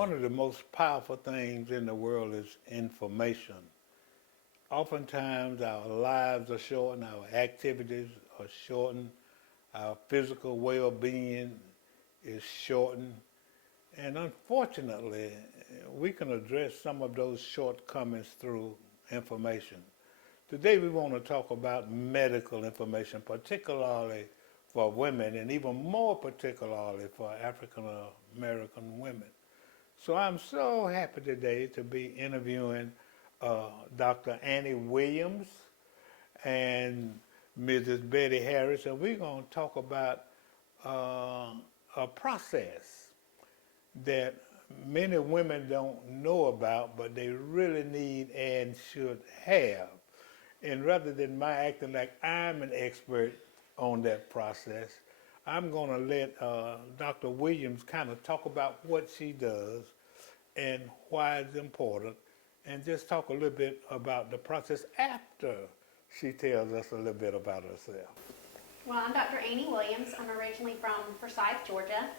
One of the most powerful things in the world is information. Oftentimes, our lives are shortened, our activities are shortened, our physical well being is shortened, and unfortunately, we can address some of those shortcomings through information. Today, we want to talk about medical information, particularly for women, and even more particularly for African American women. So I'm so happy today to be interviewing Dr. Annie Williams and Mrs. Betty Harris, and we're going to talk about uh, a process that many women don't know about, but they really need and should have. And rather than my acting like I'm an expert on that process, I'm going to let Dr. Williams kind of talk about what she does and why it's important, and just talk a little bit about the process after she tells us a little bit about herself. Well, I'm Dr. Annie Williams. I'm originally from Forsyth, Georgia.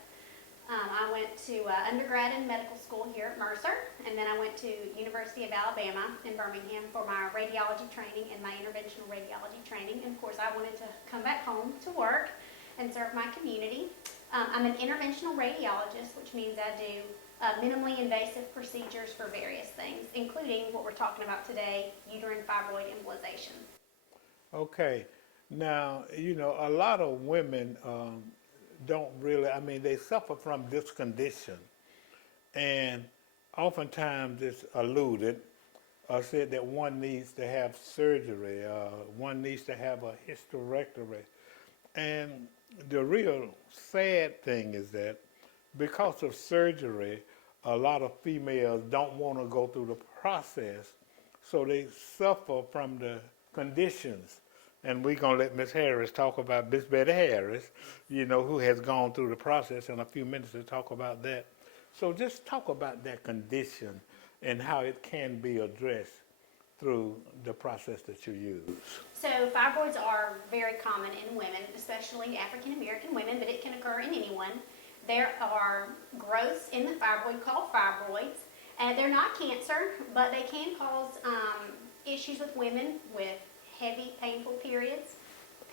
I went to undergrad in medical school here at Mercer, and then I went to University of Alabama in Birmingham for my radiology training and my interventional radiology training. And of course, I wanted to come back home to work and serve my community. I'm an interventional radiologist, which means I do minimally invasive procedures for various things, including what we're talking about today, uterine fibroid embolization. Okay, now, a lot of women don't really, they suffer from this condition, and oftentimes it's alluded or said that one needs to have surgery, one needs to have a hysterectomy. And the real sad thing is that because of surgery, a lot of females don't want to go through the process, so they suffer from the conditions. And we're going to let Miss Harris talk about Miss Betty Harris, who has gone through the process in a few minutes to talk about that. So just talk about that condition and how it can be addressed through the process that you use. So fibroids are very common in women, especially African American women, but it can occur in anyone. There are growths in the fibroid called fibroids, and they're not cancer, but they can cause issues with women with heavy, painful periods,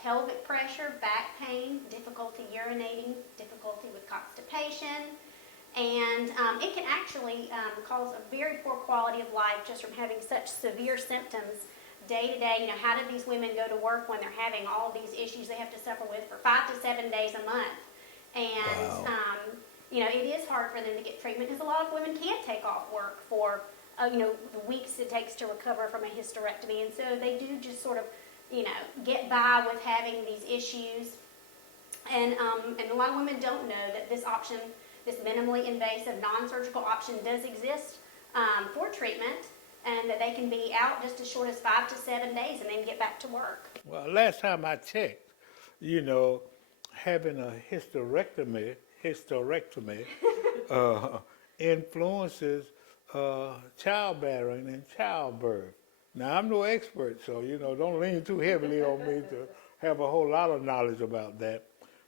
pelvic pressure, back pain, difficulty urinating, difficulty with constipation, and it can actually cause a very poor quality of life just from having such severe symptoms day to day. How do these women go to work when they're having all these issues they have to suffer with for 5 to 7 days a month? And, wow. It is hard for them to get treatment because a lot of women can't take off work for, the weeks it takes to recover from a hysterectomy. And so they do just sort of, get by with having these issues. And a lot of women don't know that this option, this minimally invasive non-surgical option does exist for treatment, and that they can be out just as short as 5 to 7 days and then get back to work. Well, last time I checked, you know, having a hysterectomy uh, influences childbearing and childbirth. Now, I'm no expert, so, don't lean too heavily on me to have a whole lot of knowledge about that.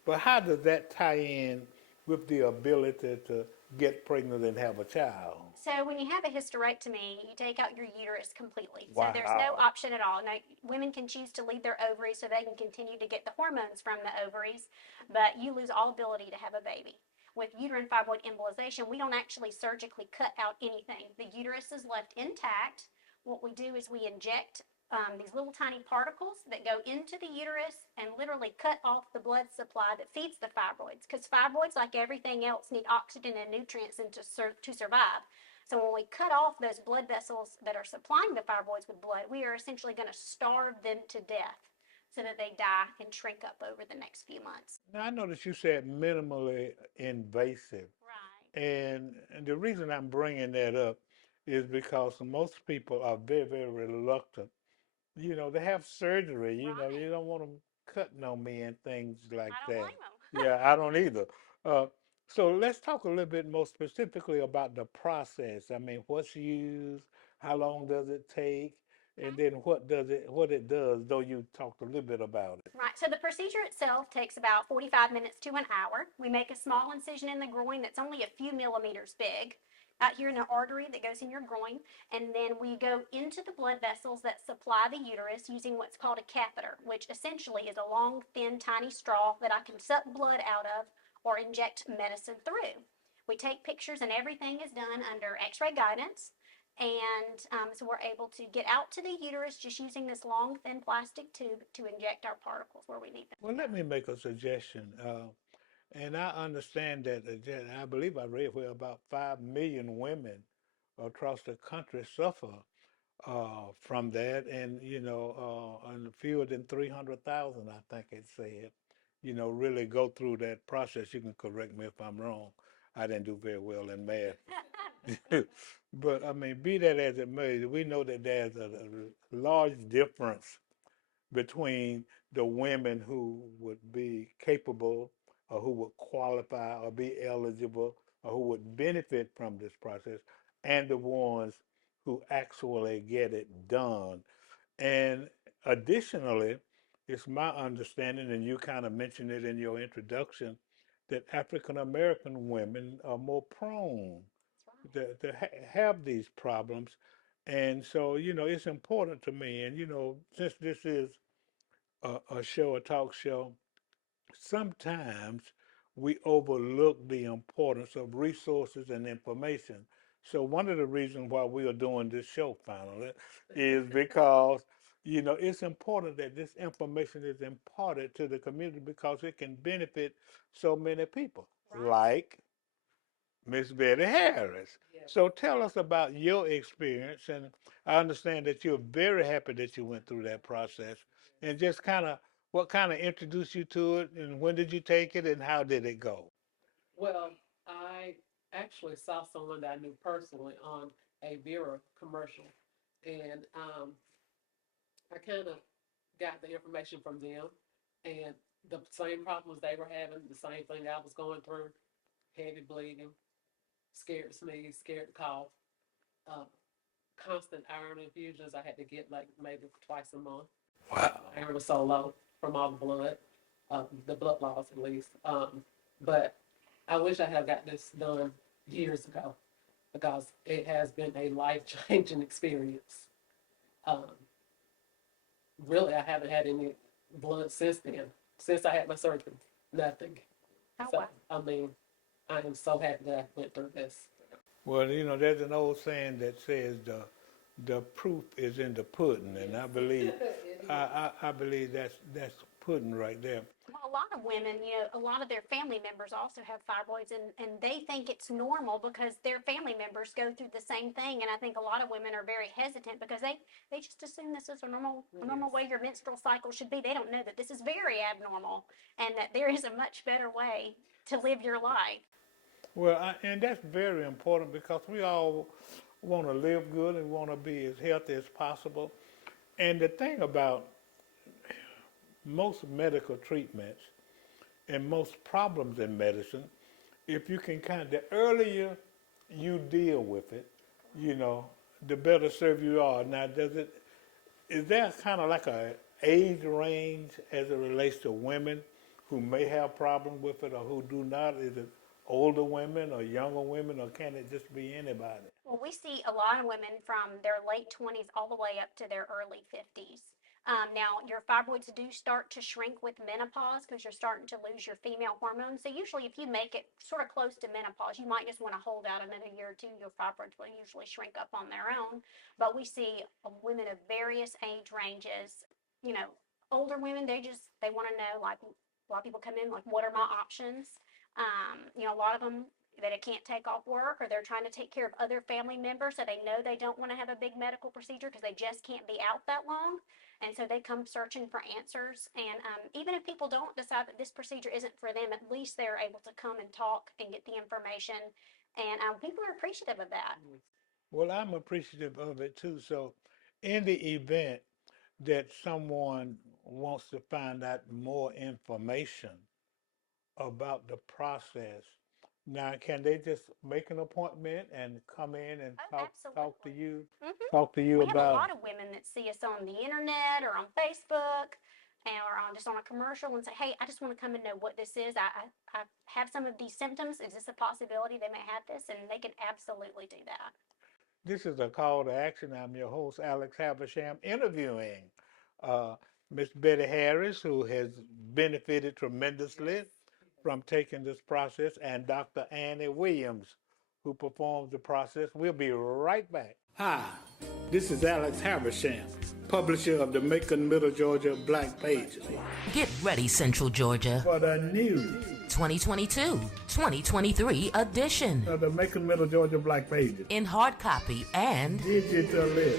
But how does that tie in with the ability to get pregnant and have a child? So when you have a hysterectomy, you take out your uterus completely. So Wow. there's no option at all. Now, women can choose to leave their ovaries so they can continue to get the hormones from the ovaries, but you lose all ability to have a baby. With uterine fibroid embolization, we don't actually surgically cut out anything. The uterus is left intact. What we do is we inject these little tiny particles that go into the uterus and literally cut off the blood supply that feeds the fibroids, because fibroids, like everything else, need oxygen and nutrients to survive. So when we cut off those blood vessels that are supplying the fibroids with blood, we are essentially going to starve them to death so that they die and shrink up over the next few months. Now, I noticed you said minimally invasive. Right. And the reason I'm bringing that up is because most people are very, very reluctant. They have surgery. Right. You don't want them cutting on me and things like I don't that. blame them. Yeah, I don't either. Uh, so let's talk a little bit more specifically about the process. I mean, what's used, how long does it take, and then what it does, though you talked a little bit about it. Right, so the procedure itself takes about 45 minutes to an hour. We make a small incision in the groin that's only a few millimeters big. out here in an artery that goes in your groin, and then we go into the blood vessels that supply the uterus using what's called a catheter, which essentially is a long, thin, tiny straw that I can suck blood out of or inject medicine through. We take pictures, and everything is done under x-ray guidance. And so we're able to get out to the uterus just using this long, thin plastic tube to inject our particles where we need them. Well, let me make a suggestion. And I understand that, I believe I read where about 5 million women across the country suffer from that. And, and fewer than 300,000, I think it said, really go through that process. You can correct me if I'm wrong. I didn't do very well in math. But I mean, be that as it may, we know that there's a large difference between the women who would be capable or who would qualify or be eligible or who would benefit from this process and the ones who actually get it done. And additionally, it's my understanding, and you kind of mentioned it in your introduction, that African American women are more prone to have these problems. And so, it's important to me. And, since this is a show, a talk show, sometimes we overlook the importance of resources and information. So one of the reasons why we are doing this show finally is because it's important that this information is imparted to the community because it can benefit so many people, Right. like Miss Betty Harris. Yes. So tell us about your experience, and I understand that you're very happy that you went through that process, and just what kind of introduced you to it, and when did you take it, and how did it go? Well, I actually saw someone that I knew personally on a Vira commercial, and I kind of got the information from them, and the same problems they were having, the same thing I was going through: heavy bleeding, scared to sneeze, scared to cough, uh, constant iron infusions. I had to get like maybe twice a month. Wow. Iron was so low from all the blood, the blood loss at least. But I wish I had got this done years ago because it has been a life changing experience. Um, Really, I haven't had any blood since then, since I had my surgery. Nothing. Oh, So, wow. I mean, I am so happy that I went through this. Well, there's an old saying that says the proof is in the pudding, and I believe I believe that's pudding right there. Well, a lot of women, a lot of their family members also have fibroids, and they think it's normal because their family members go through the same thing. And I think a lot of women are very hesitant because they just assume this is a normal way your menstrual cycle should be. They don't know that this is very abnormal and that there is a much better way to live your life. Well, and that's very important because we all want to live good and want to be as healthy as possible. And the thing about most medical treatments and most problems in medicine, if you can the earlier you deal with it, the better served you are. Now, is there kind of like a age range as it relates to women who may have problems with it or who do not? Is it older women or younger women, or can it just be anybody? Well, we see a lot of women from their late 20s all the way up to their early 50s. Now, your fibroids do start to shrink with menopause because you're starting to lose your female hormones. So usually if you make it sort of close to menopause, you might just want to hold out another year or two. Your fibroids will usually shrink up on their own. But we see women of various age ranges, you know, older women, they want to know, like, a lot of people come in, like, what are my options? A lot of them that it can't take off work, or they're trying to take care of other family members, so they know they don't want to have a big medical procedure because they just can't be out that long. And so they come searching for answers. And even if people don't decide that this procedure isn't for them, at least they're able to come and talk and get the information. And people are appreciative of that. Well, I'm appreciative of it too. So, in the event that someone wants to find out more information about the process, now can they just make an appointment and come in and Oh, talk to absolutely. you, Hmm. talk to you We have a about lot of women that see us on the internet or on Facebook. or just on a commercial and say, hey, I just want to come and know what this is. I have some of these symptoms. Is this a possibility they may have this? And they can absolutely do that. This is a call to action. I'm your host, Alex Habersham, interviewing uh, Miss Betty Harris, who has benefited tremendously from taking this process, and Dr. Annie Williams, who performs the process. We'll be right back. Hi, this is Alex Habersham, publisher of the Macon, Middle Georgia Black Pages. Get ready, Central Georgia, For the new 2022-2023 edition of the Macon, Middle Georgia Black Pages. in hard copy and Digitally.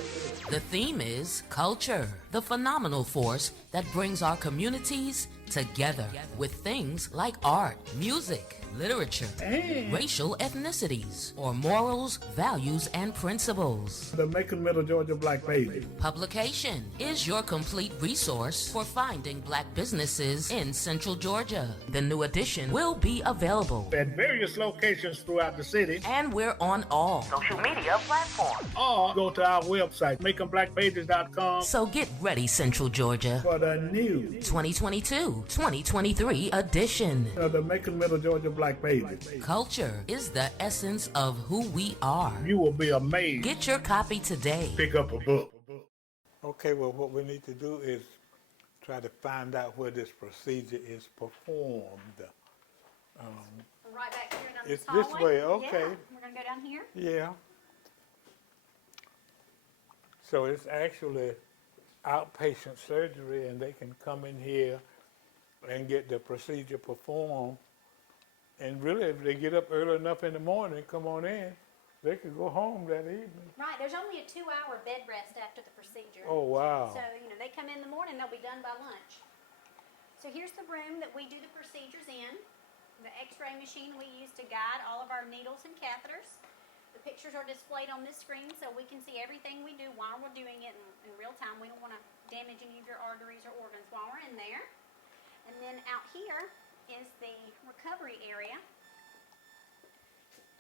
the theme is culture, the phenomenal force that brings our communities together with things like art, music, literature, And racial ethnicities, or morals, values, and principles. the Macon, Middle Georgia Black Pages. Publication is your complete resource for finding black businesses in Central Georgia. The new edition will be available, At various locations throughout the city, and we're on all social media platforms. or go to our website, MaconBlackPages.com, So get ready, Central Georgia, for the new 2022-2023 edition. of the Macon, Middle Georgia Black Pages. Culture is the essence of who we are. You will be amazed. Get your copy today. Pick up a book. Okay, well, what we need to do is try to find out where this procedure is performed. Right back here down It's this this hallway. way, okay. Yeah, we're going to go down here. Yeah. So it's actually outpatient surgery, and they can come in here and get the procedure performed. And really, if they get up early enough in the morning, come on in, they could go home that evening. Right, there's only a 2-hour bed rest after the procedure. Oh, wow. So, they come in the morning, they'll be done by lunch. So here's the room that we do the procedures in. The x-ray machine we use to guide all of our needles and catheters. The pictures are displayed on this screen so we can see everything we do while we're doing it in real time. We don't want to damage any of your arteries or organs while we're in there. And then out here is the recovery area.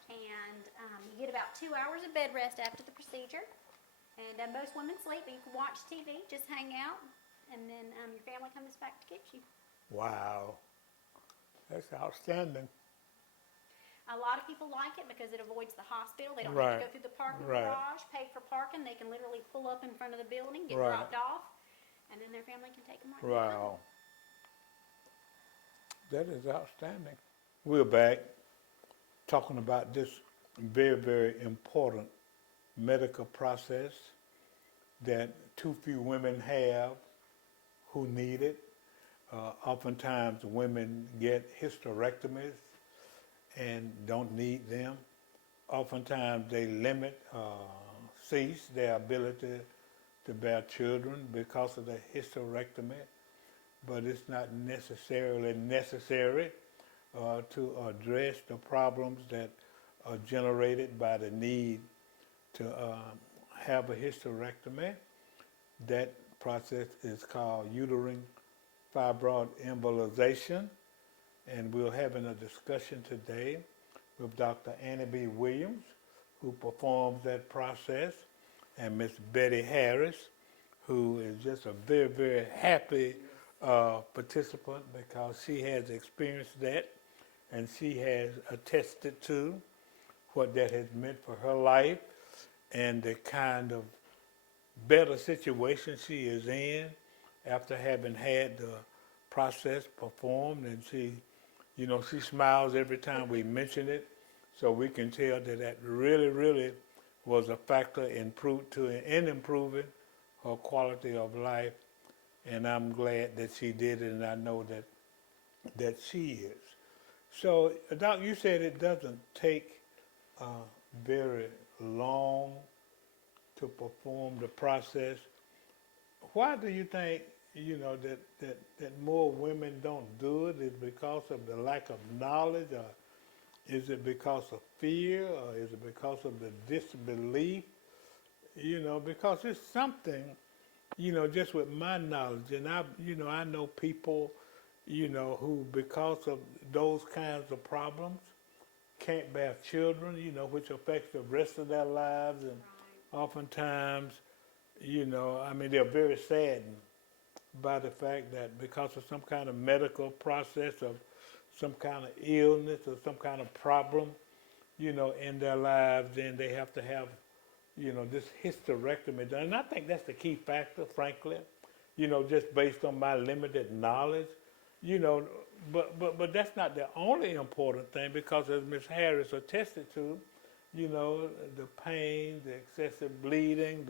And you get about 2 hours of bed rest after the procedure. And most women sleep, but you can watch TV, just hang out, and then your family comes back to get you. Wow. That's outstanding. A lot of people like it because it avoids the hospital. They don't Right. have to go through the parking Right. garage, pay for parking. They can literally pull up in front of the building, get Right. dropped off, and then their family can take them right Wow. That is outstanding. We're back talking about this very, very important medical process that too few women have who need it. Oftentimes women get hysterectomies and don't need them. Oftentimes they cease their ability to bear children because of the hysterectomy, but it's not necessarily necessary to address the problems that are generated by the need to have a hysterectomy. That process is called uterine fibroid embolization, and we're having a discussion today with Dr. Annie B. Williams, who performs that process, and Miss Betty Harris, who is just a very, very happy participant because she has experienced that and she has attested to what that has meant for her life and the kind of better situation she is in after having had the process performed. And she smiles every time we mention it, so we can tell that really, really was a factor in improving her quality of life. And I'm glad that she did it, and I know that she is. So, Doc, you said it doesn't take very long to perform the process. Why do you think, that more women don't do it? Is it because of the lack of knowledge, or is it because of fear, or is it because of the disbelief? Because it's something, just with my knowledge, and I know people, who because of those kinds of problems can't bear children, which affects the rest of their lives, and oftentimes, they're very saddened by the fact that because of some kind of medical process of some kind of illness or some kind of problem, in their lives, then they have to have, this hysterectomy done. And I think that's the key factor, frankly, just based on my limited knowledge, you know, but that's not the only important thing because as Ms. Harris attested to, the pain, the excessive bleeding,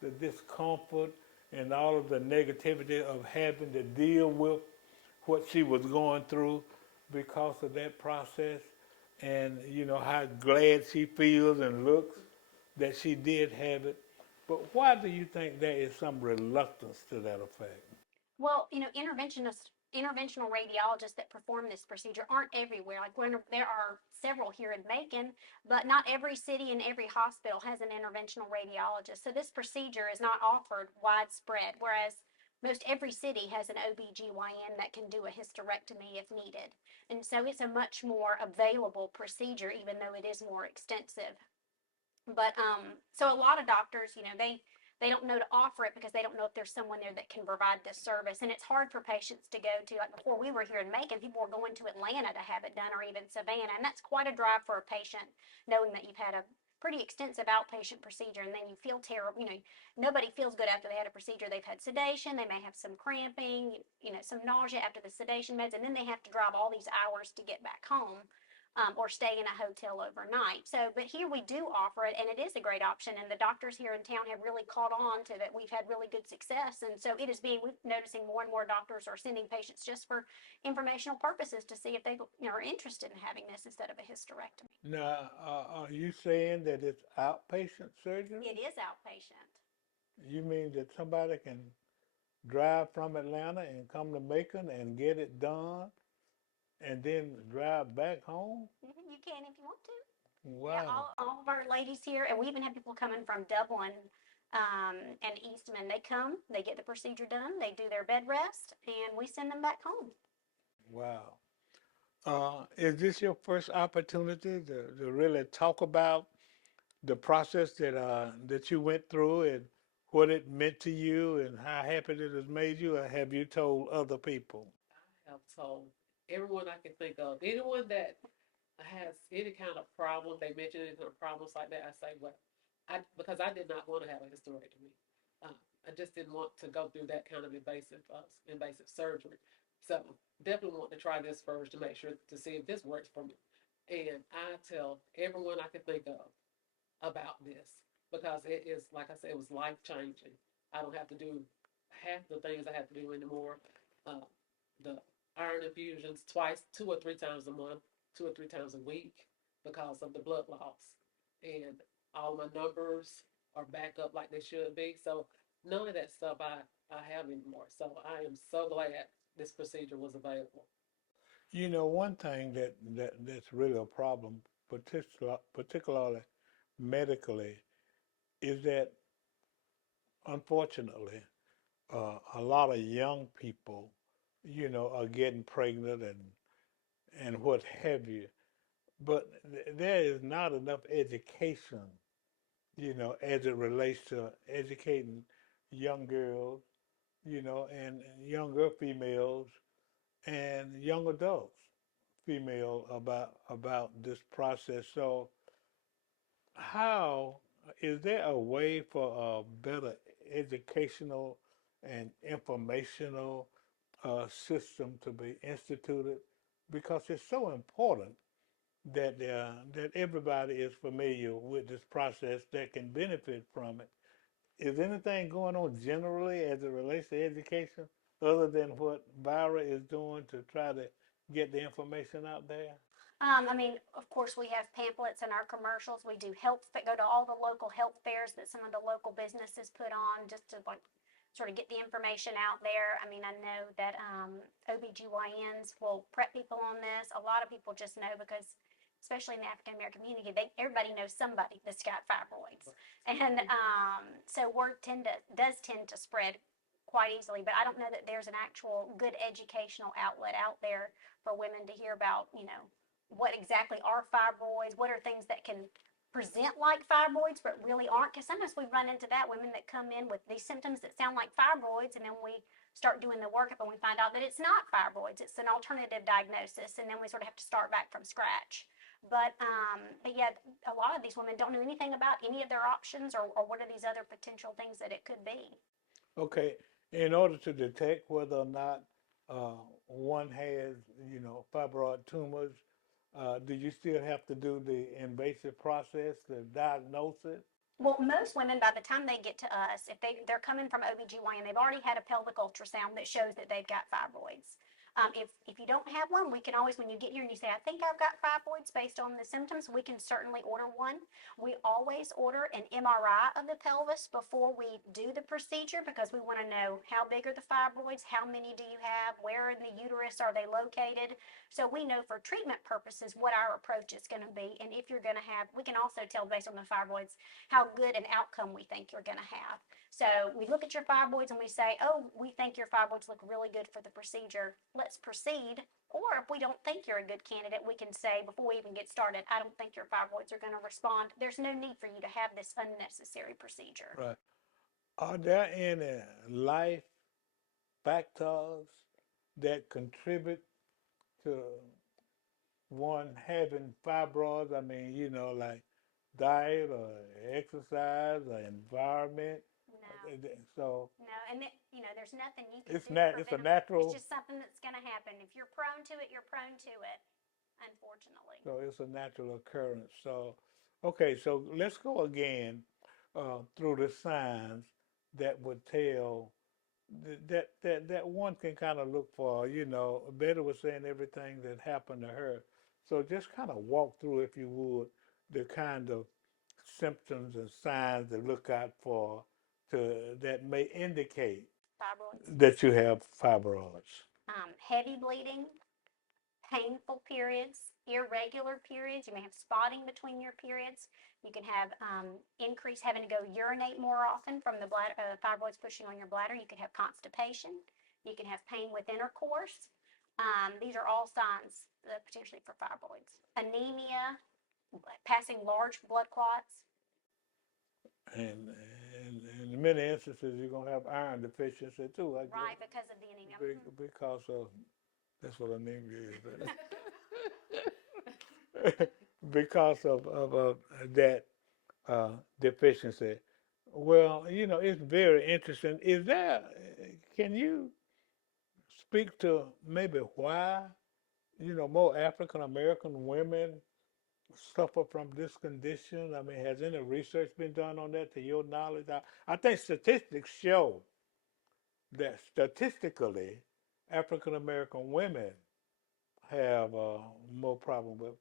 the discomfort, and all of the negativity of having to deal with what she was going through because of that process, and how glad she feels and looks that she did have it. But why do you think there is some reluctance to that effect? Well, interventional radiologists that perform this procedure aren't everywhere. Like there are several here in Macon, but not every city and every hospital has an interventional radiologist. So this procedure is not offered widespread, whereas most every city has an OBGYN that can do a hysterectomy if needed. And so it's a much more available procedure, even though it is more extensive. But so a lot of doctors, they don't know to offer it because they don't know if there's someone there that can provide this service. And it's hard for patients to go to. Like before we were here in Macon, people were going to Atlanta to have it done, or even Savannah, and that's quite a drive for a patient, knowing that you've had a pretty extensive outpatient procedure, and then you feel terrible. Nobody feels good after they had a procedure. They've had sedation, they may have some cramping, some nausea after the sedation meds, and then they have to drive all these hours to get back home. Or stay in a hotel overnight. So, but here we do offer it, and it is a great option. And the doctors here in town have really caught on to that. We've had really good success, and so we're noticing more and more doctors are sending patients just for informational purposes to see if they are interested in having this instead of a hysterectomy. Now, are you saying that it's outpatient surgery? It is outpatient. You mean that somebody can drive from Atlanta and come to Macon and get it done and then drive back home? You can if you want to. Yeah, Wow. all of our ladies here, and we even have people coming from Dublin and Eastman. They come, they get the procedure done, they do their bed rest, and we send them back home. Wow. Is this your first opportunity to really talk about the process that you went through and what it meant to you and how happy it has made you, or have you told other people? I have told everyone I can think of, anyone that has any kind of problem, they mention any kind of problems like that, I say, well, because I did not want to have a hysterectomy. I just didn't want to go through that kind of invasive surgery. So definitely want to try this first to make sure to see if this works for me. And I tell everyone I can think of about this because it is, like I said, it was life changing. I don't have to do half the things I have to do anymore. Uh, the iron infusions twice, 2 or 3 times a month, 2 or 3 times a week because of the blood loss. And all my numbers are back up like they should be. So none of that stuff I have anymore. So I am so glad this procedure was available. One thing that's really a problem, particularly medically, is that unfortunately, a lot of young people, are getting pregnant and what have you. But there is not enough education, as it relates to educating young girls, and younger females and young adults, female about this process. So, how is there a way for a better educational and informational system to be instituted? Because it's so important that everybody is familiar with this process that can benefit from it. Is anything going on generally as it relates to education other than what Vira is doing to try to get the information out there? Of course, we have pamphlets in our commercials. We do go to all the local health fairs that some of the local businesses put on just to sort of get the information out there. I know that OBGYNs will prep people on this. A lot of people just know because, especially in the African American community, everybody knows somebody that's got fibroids. And so word does tend to spread quite easily, but I don't know that there's an actual good educational outlet out there for women to hear about, what exactly are fibroids, what are things that can present like fibroids but really aren't, because sometimes we run into that, women that come in with these symptoms that sound like fibroids, and then we start doing the workup and we find out that it's not fibroids, it's an alternative diagnosis, and then we sort of have to start back from scratch. But yeah, a lot of these women don't know anything about any of their options, or what are these other potential things that it could be. Okay, in order to detect whether or not one has, fibroid tumors, do you still have to do the invasive process to diagnose it? Well, most women, by the time they get to us, if they're coming from OBGYN, they've already had a pelvic ultrasound that shows that they've got fibroids. If you don't have one, we can always, when you get here and you say, I think I've got fibroids based on the symptoms, we can certainly order one. We always order an MRI of the pelvis before we do the procedure, because we want to know how big are the fibroids, how many do you have, where in the uterus are they located. So we know for treatment purposes what our approach is going to be. And if you're going to have, we can also tell based on the fibroids how good an outcome we think you're going to have. So we look at your fibroids and we say, oh, we think your fibroids look really good for the procedure. Let's proceed. Or if we don't think you're a good candidate, we can say before we even get started, I don't think your fibroids are going to respond. There's no need for you to have this unnecessary procedure. Right. Are there any life factors that contribute to one having fibroids? I mean, like diet or exercise or environment. No. So No, and there's nothing you can it's do to it's a prevent it. natural. It's just something that's going to happen. If you're prone to it, you're prone to it, unfortunately. So it's a natural occurrence. So, okay, so let's go again through the signs that would tell that one can kind of look for. Betty was saying everything that happened to her. So just kind of walk through, if you would, the kind of symptoms and signs to look out for that may indicate Fibroids. that you have fibroids. Heavy bleeding, painful periods, irregular periods. You may have spotting between your periods. You can have increase having to go urinate more often from the fibroids pushing on your bladder. You could have constipation. You can have pain with intercourse. These are all signs potentially for fibroids. Anemia, passing large blood clots. And in many instances, you're going to have iron deficiency too, I guess. Right, because of the anemia. Because of, that's what anemia is. Because of that deficiency. Well, it's very interesting. Can you speak to maybe why, more African American women suffer from this condition? I mean, has any research been done on that to your knowledge? I think statistics show that statistically, African American women have more problem with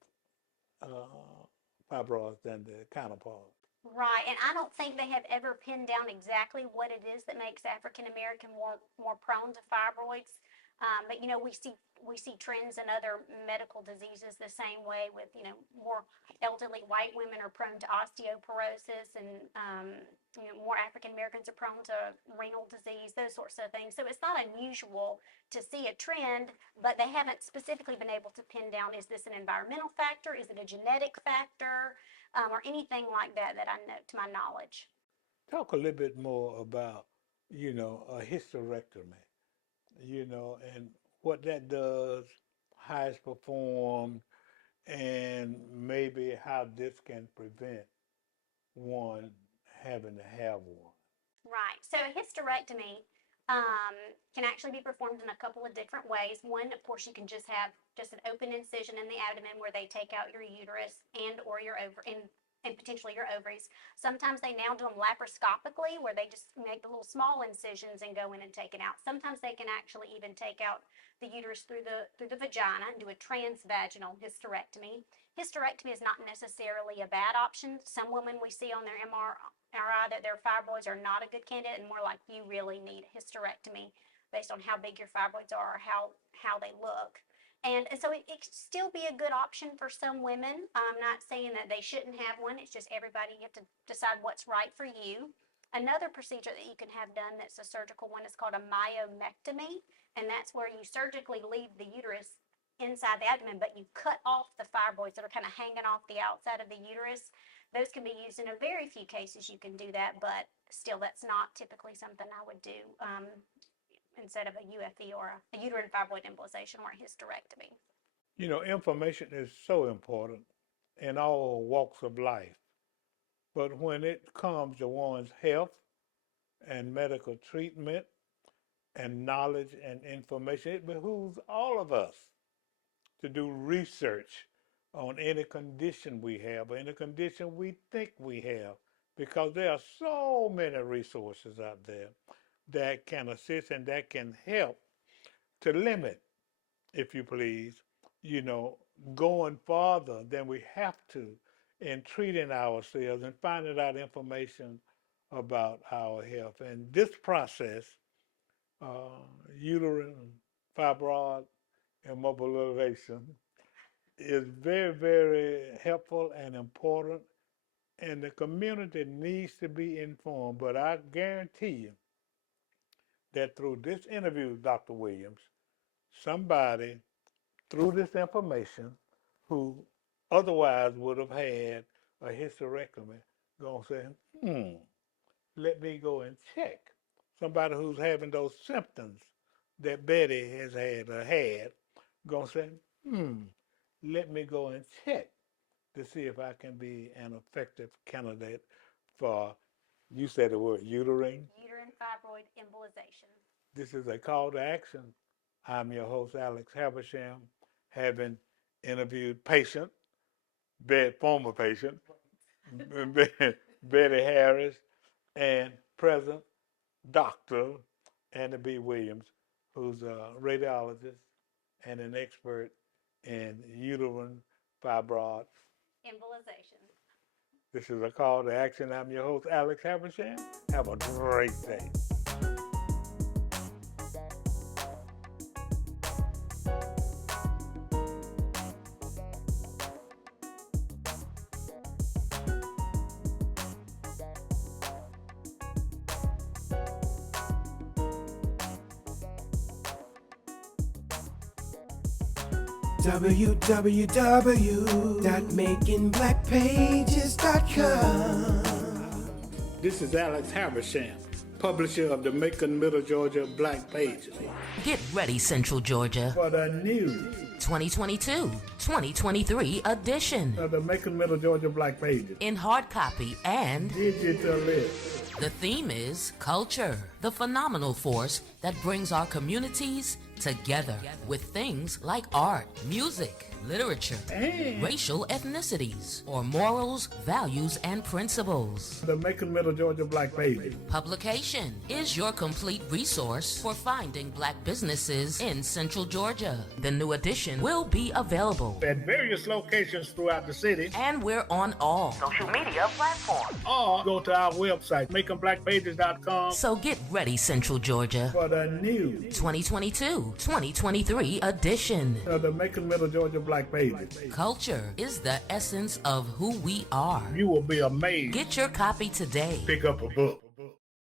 fibroids than the counterpart. Right, and I don't think they have ever pinned down exactly what it is that makes African American more prone to fibroids. But we see trends in other medical diseases the same way. With more elderly white women are prone to osteoporosis, and more African Americans are prone to renal disease, those sorts of things. So it's not unusual to see a trend, but they haven't specifically been able to pin down, is this an environmental factor, is it a genetic factor, or anything like that I know to my knowledge. Talk a little bit more about, a hysterectomy, and what that does, how it's performed, and maybe how this can prevent one having to have one. Right. So a hysterectomy can actually be performed in a couple of different ways. One, of course, you can just have an open incision in the abdomen where they take out your uterus or your and potentially your ovaries. Sometimes they now do them laparoscopically, where they just make the little small incisions and go in and take it out. Sometimes they can actually even take out the uterus through the vagina and do a transvaginal hysterectomy. Hysterectomy is not necessarily a bad option. Some women we see on their MRI that their fibroids are not a good candidate, and more like you really need a hysterectomy based on how big your fibroids are or how they look. And so it could still be a good option for some women. I'm not saying that they shouldn't have one. It's just everybody, you have to decide what's right for you. Another procedure that you can have done that's a surgical one is called a myomectomy, and that's where you surgically leave the uterus inside the abdomen, but you cut off the fibroids that are kind of hanging off the outside of the uterus. Those can be used in a very few cases. You can do that, but still, that's not typically something I would do instead of a UFE or a uterine fibroid embolization or a hysterectomy. You know, information is so important in all walks of life. But when it comes to one's health and medical treatment and knowledge and information, it behooves all of us to do research on any condition we have or any condition we think we have, because there are so many resources out there that can assist and that can help to limit, if you please, you know, going farther than we have to in treating ourselves and finding out information about our health. And this process, uterine fibroid immobilization, is very, very helpful and important, and the community needs to be informed. But I guarantee you that through this interview, Dr. Williams, somebody through this information who otherwise would have had a hysterectomy gonna say, let me go and check. Somebody who's having those symptoms that Betty has had gonna say, let me go and check to see if I can be an effective candidate for, you said the word uterine. Uterine fibroid embolization. This is a call to action. I'm your host, Alex Habersham, having interviewed former patient, Betty Harris, and present Dr. Anna B. Williams, who's a radiologist and an expert in uterine fibroid Embolization. This is a call to action. I'm your host, Alex Habersham. Have a great day. www.makingblackpages.com. This is Alex Habersham, publisher of the Macon, Middle Georgia Black Pages. Get ready, Central Georgia. For the new 2022-2023 edition. of the Macon, Middle Georgia Black Pages. In hard copy and Digital list. the theme is culture, the phenomenal force that brings our communities together with things like art, music, literature, And racial ethnicities, or morals, values, and principles. the Macon, Middle Georgia Black Pages. Publication is your complete resource for finding black businesses in Central Georgia. The new edition will be available, At various locations throughout the city, and we're on all social media platforms. or go to our website, MaconBlackPages.com, So get ready, Central Georgia. for the new 2022-2023 edition. of the Macon, Middle Georgia Black Pages. Culture is the essence of who we are. You will be amazed. Get your copy today. Pick up a book.